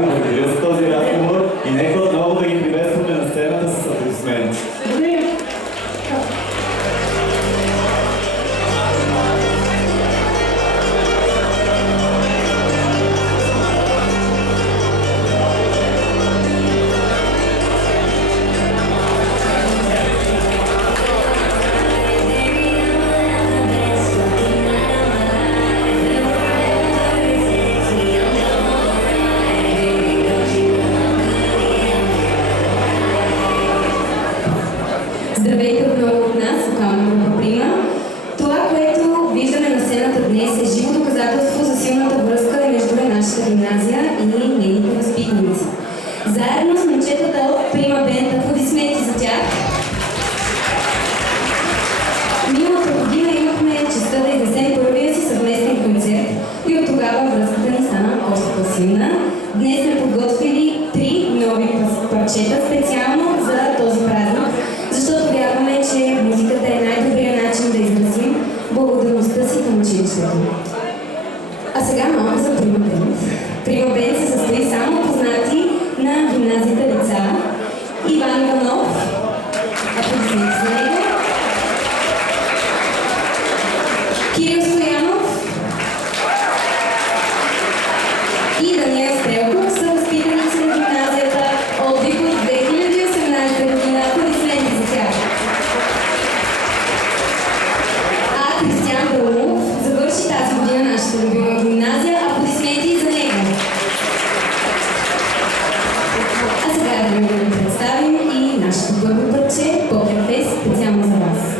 ви благодаря за този разговор и нека отново да ги приветстваме на сцената с аплодисменти. Здравейте отново от нас, вокална група Прима. Това, което виждаме на сцената днес е живо доказателство за силната връзка между нашата гимназия и нейните възпитаници. Заедно с момчетата от Прима Бенд, аплодисменти за тях. Миналата година имахме честта да изнесем първия си съвместен концерт и от тогава връзката ни стана още по-силна. Днес сме подготвили 3 нови парчета специално за този празник, защото вярваме, че музиката е най-добрият начин да изразим благодарността си към училището. А сега малко за Прима Бенд. Прима Бенд се състои само познати на гимназията лица. Иван Иванов, аплодисменти за него. Кирил Стоянов и Даниел Стрелков са възпитаници на гимназията от Викот 2018 година. Аплодисменти за тях. А Кристиан Бълмов завърши тази година нашата любима гимназия. Аплодисменти за него. А сега да ви представим и нашето първо парче Покер Фест специално за вас.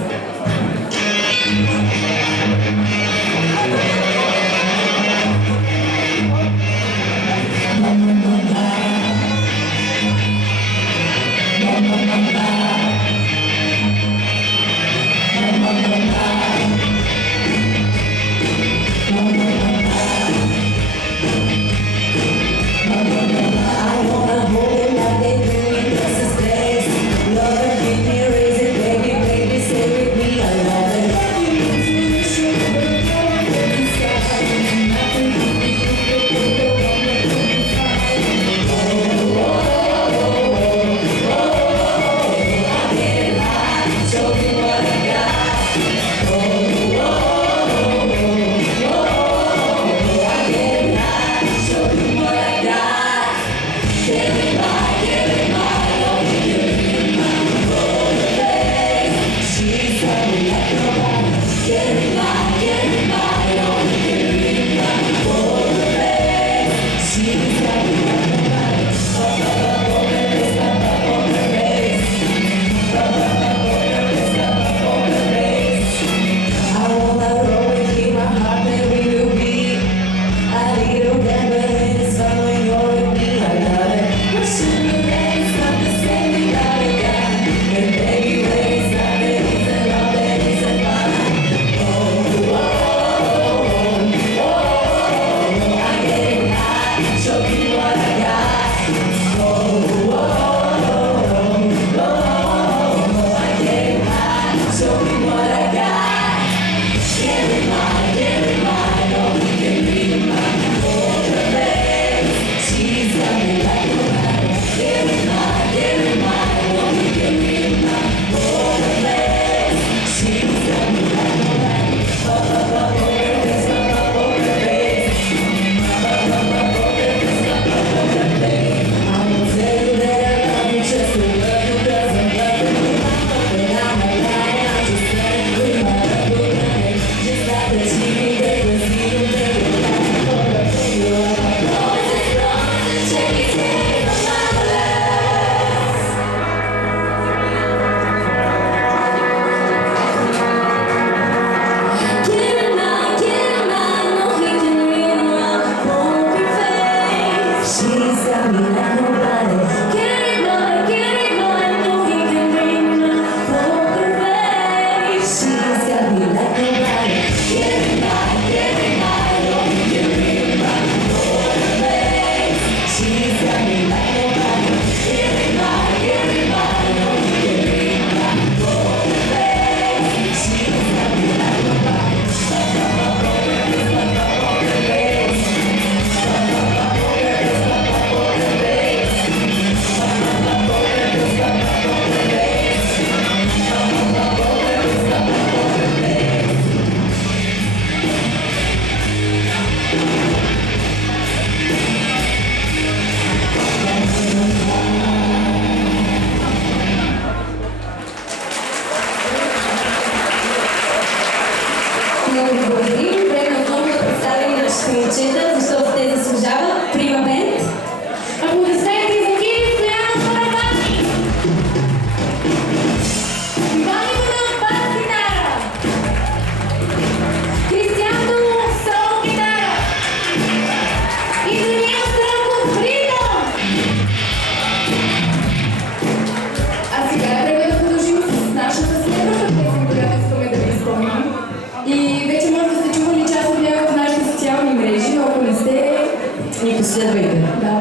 ни последвайте. Да.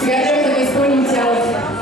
Сега трябва да го изпълним цялата.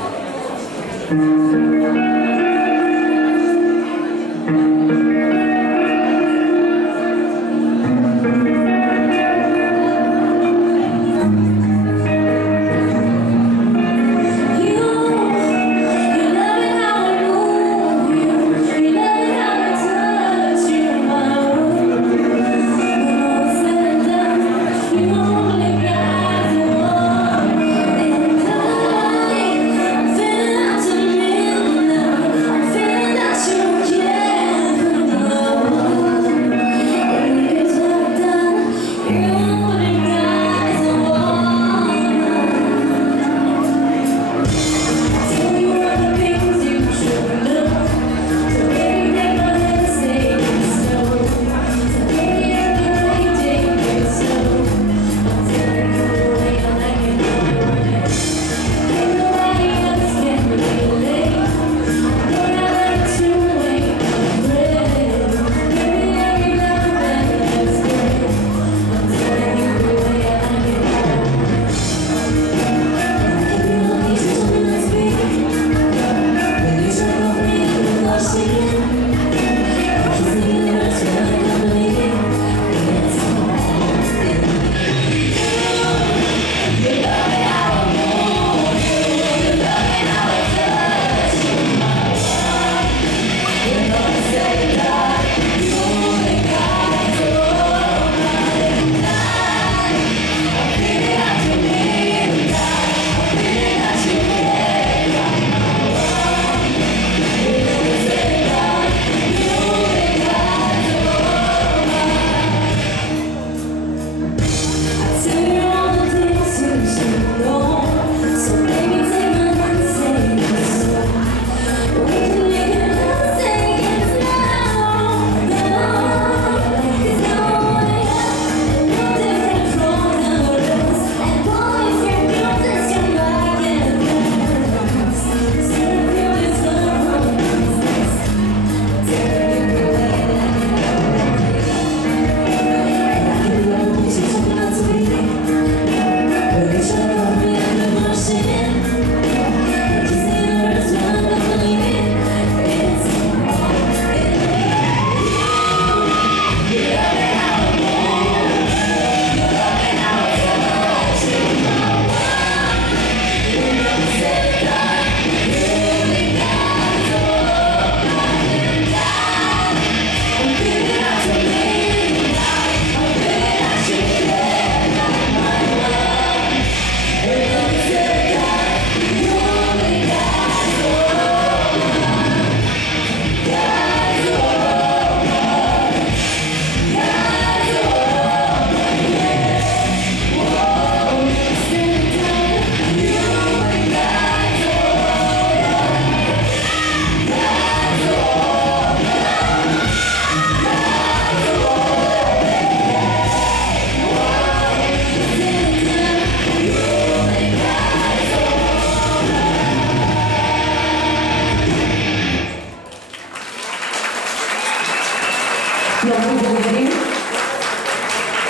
Много благодарим.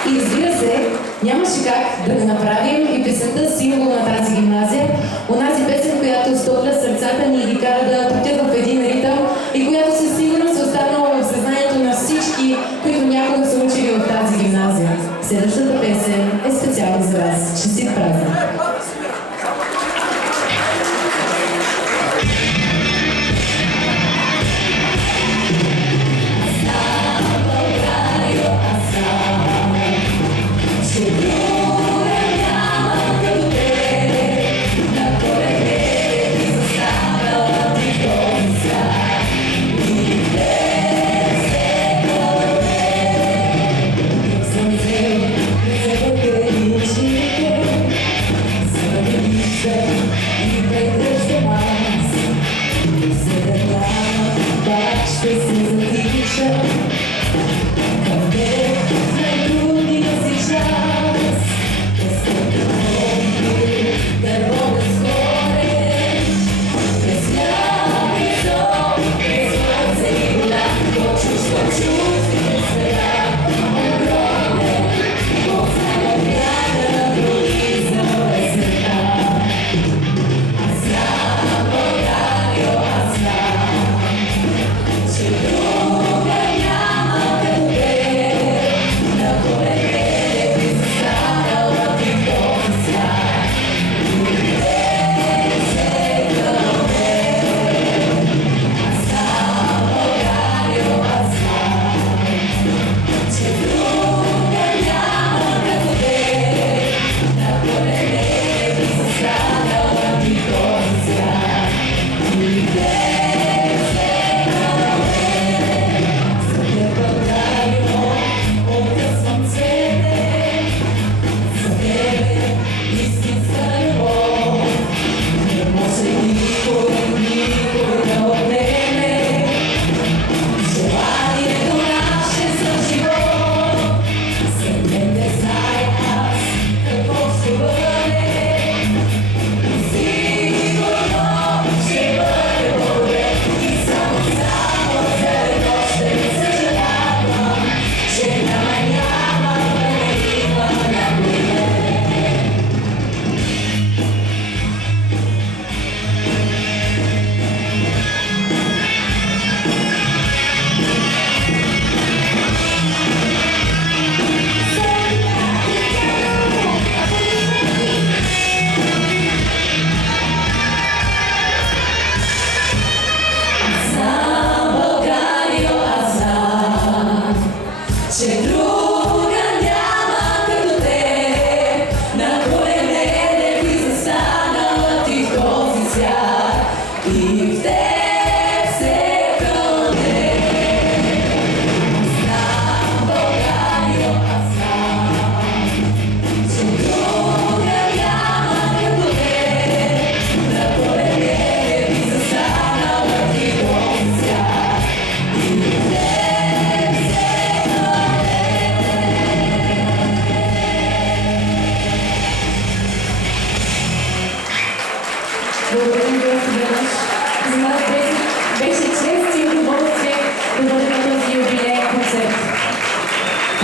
И разбира се, нямаше как да не направим и песента символ на тази гимназия. Онази песен, която изтопля сърцата ни и ги кара да тъптят в един ритъм и която със сигурност е останала в съзнанието на всички, които някога са учили в тази гимназия. Следващата песен е специална за вас. Честит празник!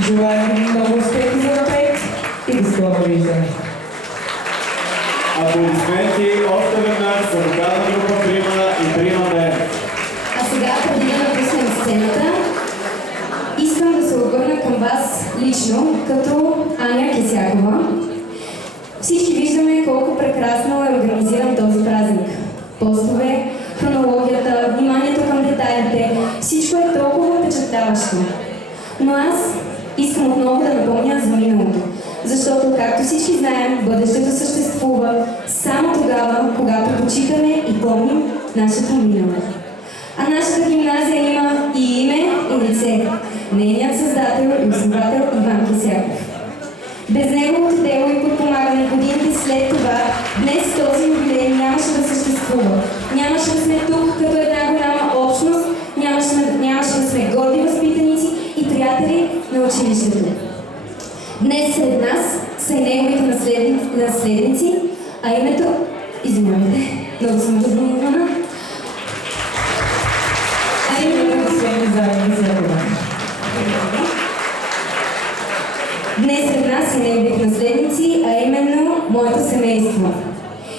Желаем ви много успехи за напред и до скоро виждане. Аплодисменти още веднъж за вокална група Прима и Прима Бенд. А сега, преди да напуснем сцената, искам да се обърна към вас лично, като Аня Кисякова. Всички виждаме колко прекрасно е организиран този празник. Постове, хронологията, вниманието към детайлите, всичко е толкова впечатляващо. Но аз искам отново да напомня за миналото, защото, както всички знаем, бъдещето съществува само тогава, когато почитаме и помним нашето минало. А нашата гимназия има и име, и лице. Нейният създател и основател Иван Кисяков. Без неговото дело и подпомагане годините след това, днес този юбилей нямаше да съществува. Нямаше да сме тук като една голяма общност, нямаше да сме горди възпитаници и приятели на училището. Днес сред нас са и неговите наследници, а името... Извинявайте, много съм възбудена. А именно... Днес сред нас са неговите наследници, а именно моето семейство.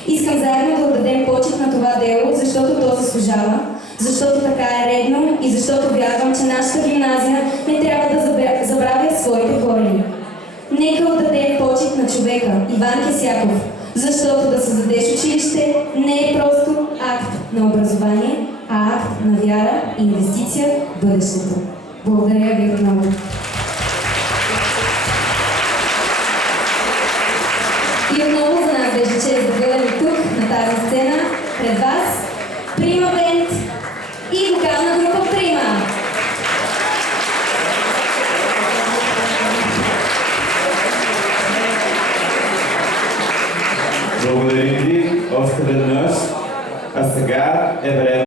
Искам заедно да отдадем почет на това дело, защото то заслужава, защото така е редно и защото вярвам, че нашата гимназия не трябва да забравя своите корени. Нека отдадем почет на човека, Иван Кисяков, защото да създадеш училище не е просто акт на образование, а акт на вяра и инвестиция в бъдещето. Благодаря ви отново. И отново за нас беше чест да бъдем тук, на тази сцена, пред вас, Прима Бенд и вокална група Прима. Благодарим ви още веднъж, а сега е време